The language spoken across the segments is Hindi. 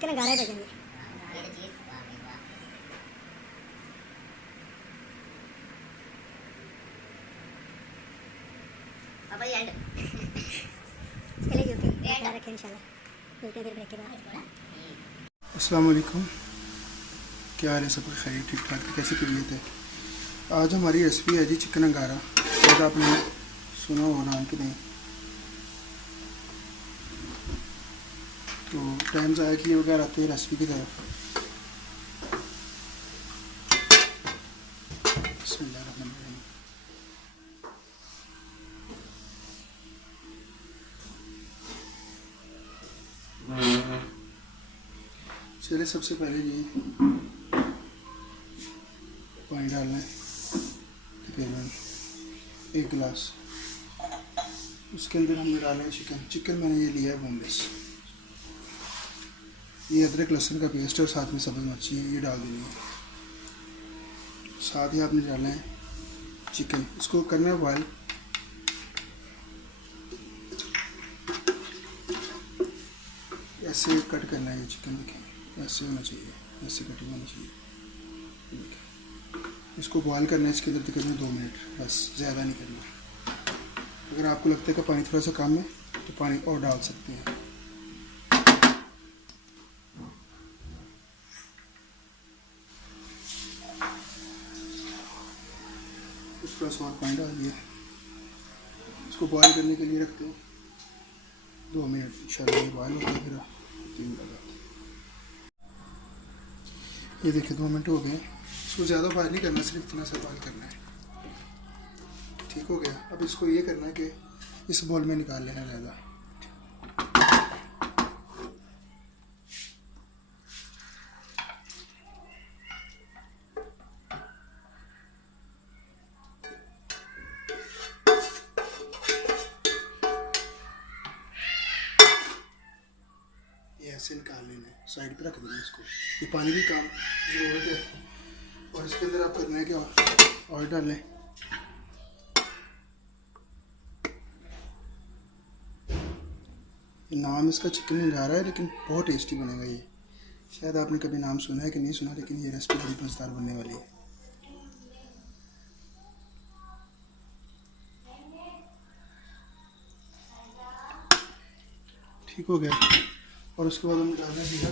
चिकन अंगारा भेजेंगे। चलिए ओके, ख्याल रखें इंशाल्लाह, मिलते हैं फिर ब्रेक के बाद। अस्सलाम वालेकुम, क्या हाल है? सब खैर ठीक ठाक? कैसी तबीयत है? आज हमारी रेसिपी है जी चिकन अंगारा। शायद आपने सुना हो नाम कि नहीं। तो टाइम ज़ाया किए बगैर आते हैं रेसिपी की तरफ। बिस्मिल्लाहिर्रहमानिर्रहीम। चलिए सबसे पहले ये पानी डालना है तकरीबन 1 गिलास। उसके अंदर हमने डाला है चिकन मैंने ये लिया है बोनलेस। ये अदरक लहसुन का पेस्ट है और साथ में सब्ज़ मिर्ची है, ये डाल देनी है। साथ ही आपने डालना है चिकन, इसको करना है बॉयल। ऐसे कट करना है ये चिकन, देखिए ऐसे होना चाहिए, ऐसे कटिंग होनी चाहिए। इसको बॉयल करना है इसके अंदर तकरीबन 2 मिनट, बस ज़्यादा नहीं करना। अगर आपको लगता है कि पानी थोड़ा सा कम है तो पानी और डाल सकते हैं। थोड़ा सा और पानी डाल दिया। इसको बॉयल करने के लिए रखते हैं 2 मिनट, इंशाल्लाह ये बॉयल होता है। फिर 3 लगा, ये देखिए 2 मिनट हो गए। इसको ज़्यादा बॉयल नहीं करना, सिर्फ इतना सा बॉयल करना है। ठीक हो गया। अब इसको ये करना है कि इस बॉल में निकाल लेना ज़्यादा। ऐसे निकाल लेना है, साइड पे रख देना है इसको। ये पानी भी काम ज़रूरत है। और इसके अंदर आप करना है कि ऑयल डाल लें। नाम इसका चिकन अंगारा है, लेकिन बहुत टेस्टी बनेगा ये। शायद आपने कभी नाम सुना है कि नहीं सुना, लेकिन ये रेसिपी बड़ी मज़ेदार बनने वाली है। ठीक हो गया। और उसके बाद हम डालें जीरा।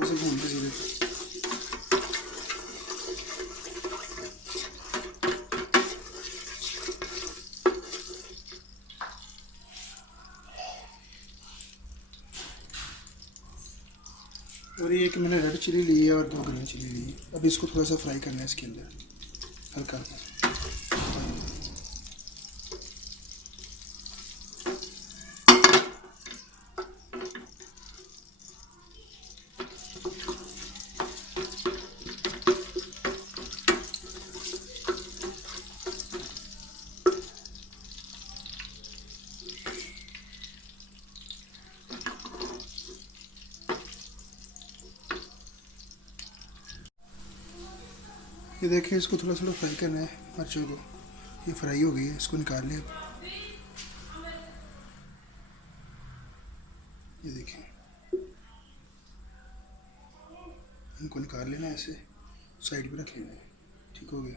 उसे भूनते जीरे। और ये एक मैंने रेड चिली ली है और 2 ग्रीन चिली ली है। अब इसको थोड़ा सा फ्राई करना है इसके अंदर, हल्का हल्का। ये देखिए इसको थोड़ा थोड़ा फ्राई करना है मिर्चों को। ये फ्राई हो गई है, इसको निकाल लें। ये देखिए इनको निकाल लेना है, ऐसे साइड पे रख लेना है। ठीक हो गया।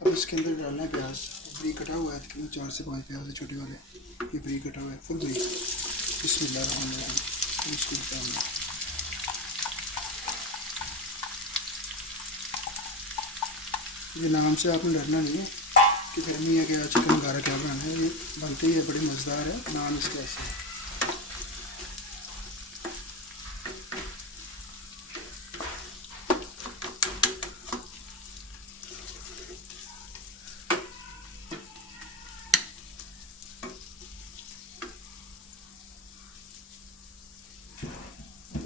अब इसके अंदर डालना है प्याज, बरीक कटा हुआ है, तकरीबन 4 से 5 प्याज है छोटे वाले। ये बरीक कटा हुआ है, फुल बरीक। बिस्मिल्लाहिर्रहमानिर्रहीम। इसको डालना है। ये नाम से आपने डरना नहीं है कि गर्मी है क्या चिकन अंगारा क्या बनाना है। ये बनते ही है, बड़ी मज़ेदार है। नाम इसका ऐसे है।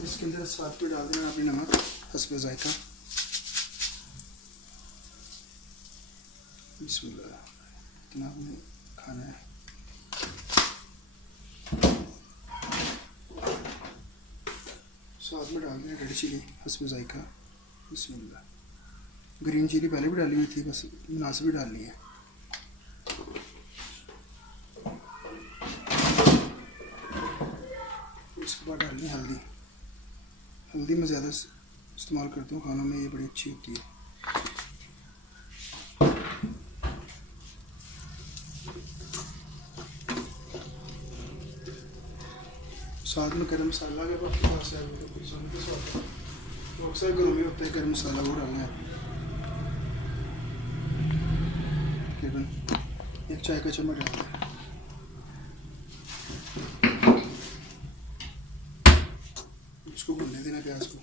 इसके अंदर स्वाद पे डाल देना अपनी नमक हस्बे जायका। बिस्मिल्लाह, इतना आपने खाना है। स्वाद साथ में डाल दें रेड चिली हस्ब जायका। बिस्मिल्लाह। ग्रीन चिली पहले भी डाली हुई थी, बस मुनासिब ही डालनी है। उसके बाद डालनी हल्दी। हल्दी मैं ज़्यादा इस्तेमाल करता हूँ खानों में, ये बड़ी अच्छी होती है। साथ में गरम मसाला के पास है के साथ तो अक्सर घरों में होता है गरम मसाला, वो डालना है तकरीबन 1 चाय का चम्मच डालना है। उसको भूनने देना प्याज को।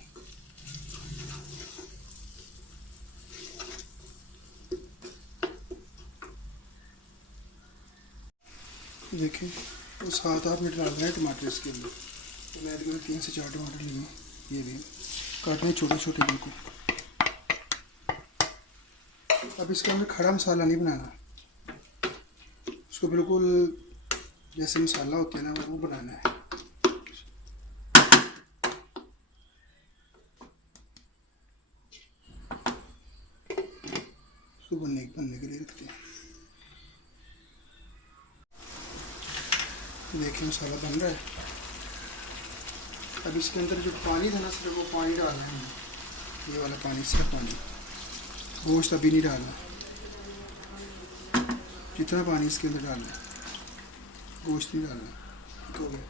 देखिए तो 7-8 मिनट डालना है टमाटर इसके अंदर। तो मैं 3 से 4 टमाटर लिए, ये भी काटने छोटे छोटे बिल्कुल। अब इसके अंदर खड़ा मसाला नहीं बनाना, उसको बिल्कुल जैसे मसाला होता है ना वो बनाना है। उसको बनने के लिए रखते हैं। देखिए मसाला बन रहा है। अब इसके अंदर जो पानी था ना सिर्फ वो पानी डालना है, ये वाला पानी, सिर्फ पानी, गोश्त अभी नहीं डालना। जितना पानी इसके अंदर डालना है, गोश्त नहीं डालना। ठीक हो गया।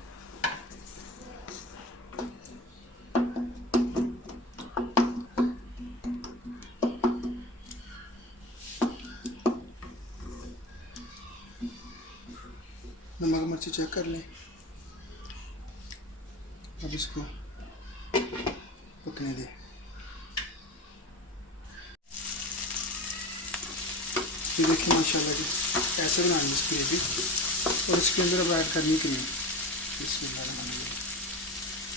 नमक मिर्ची चेक कर लें। अब इसको पकने दें। ये देखिए माशाल्लाह जी ऐसे बनानी है इसकी ग्रेवी, और इसके अंदर अब ऐड करनी क्रीम। बिस्मिल्लाह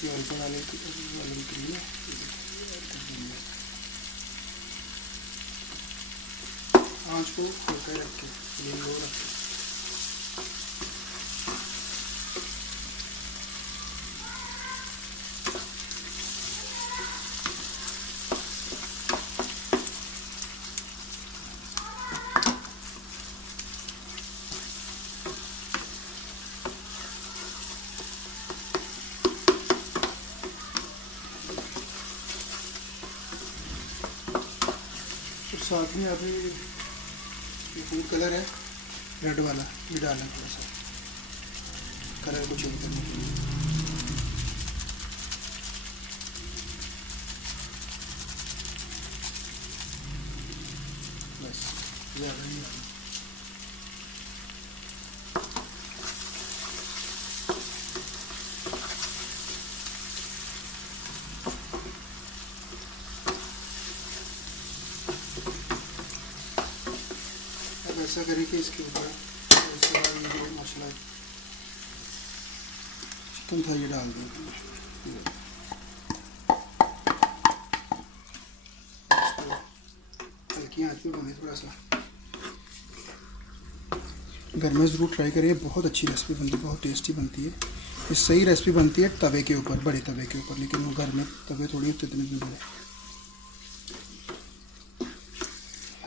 ये ऑयल पर डालें वाली क्रीम है, आँच को हल्का रख के फ्लेम लो रख के। साथ में अभी ये फूड कलर है रेड वाला, ये डालना है थोड़ा सा कलर को चेंज करने के लिए। बस ज़्यादा नहीं डालना। ऐसा करें कि इसके ऊपर इसके बाद ये जो मसाला चिकन था ये डाल दें। हल्की आंच पे बने थोड़ा सा। घर में ज़रूर ट्राई करिए, बहुत अच्छी रेसिपी बनती है, बहुत टेस्टी बनती है। ये सही रेसिपी बनती है तवे के ऊपर, बड़े तवे के ऊपर, लेकिन वो घर में तवे थोड़ी होते इतने बड़े।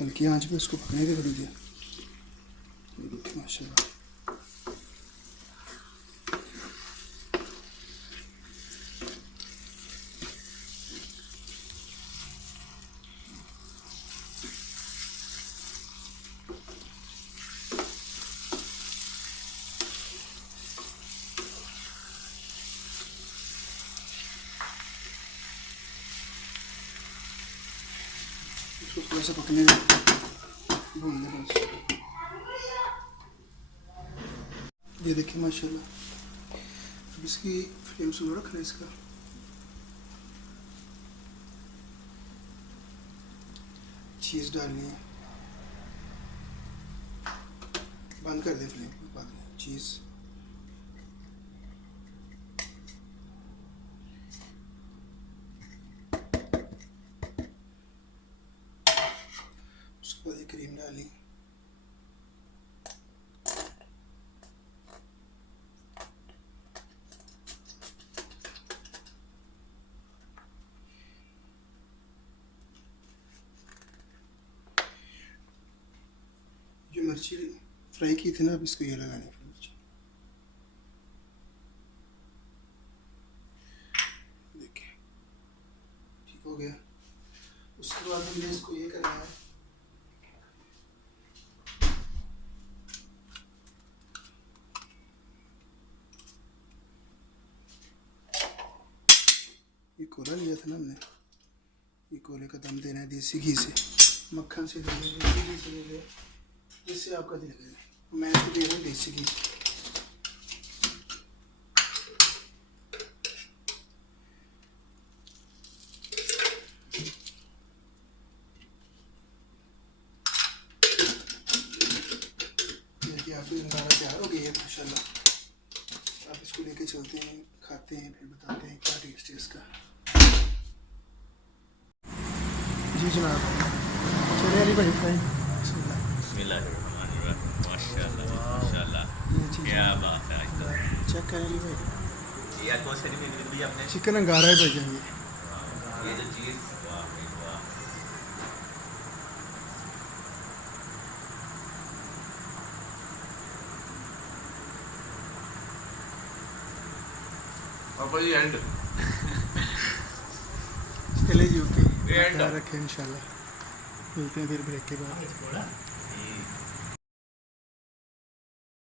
हल्की आंच पे इसको पकने के थोड़ी देर। माशाल्लाह इसको थोड़ा सा पकने में भून लें बस। ये देखिए माशाल्लाह। अब इसकी फ्लेम स्लो रखना है, इसका चीज़ डालनी है, बंद कर दें फ्लेम बाद में। चीज़ उसके बाद ये क्रीम डाली। मिर्ची फ्राई की थी ना, अब इसको ये लगानी है मिर्ची। देखिए ठीक हो गया। उसके बाद हमने इसको ये करना है, ये कोला लिया था ना हमने, ये कोले का दम देना है देसी घी से, मक्खन से दे दें, देसी घी से दे दें, जिससे आपका दिल करे। मैं इसको दे रहा हूँ देसी घी। देखिए आपको अंगारा तैयार हो गया है माशाल्लाह। आप इसको लेके चलते हैं, खाते हैं, फिर बताते हैं क्या टेस्ट है इसका। जी जनाब, चलिए अली भाई भाई माशाल्लाह क्या बात है। चेक करें अली भाई, ये आज कौन सी करी मेरी भी आपने? चिकन अंगारा है भाई जान ये। ये जो चीज़, वाह भाई वाह। पापा जी एंड चले जी ओके, एंड रखें इंशाल्लाह, मिलते हैं फिर ब्रेक के बाद।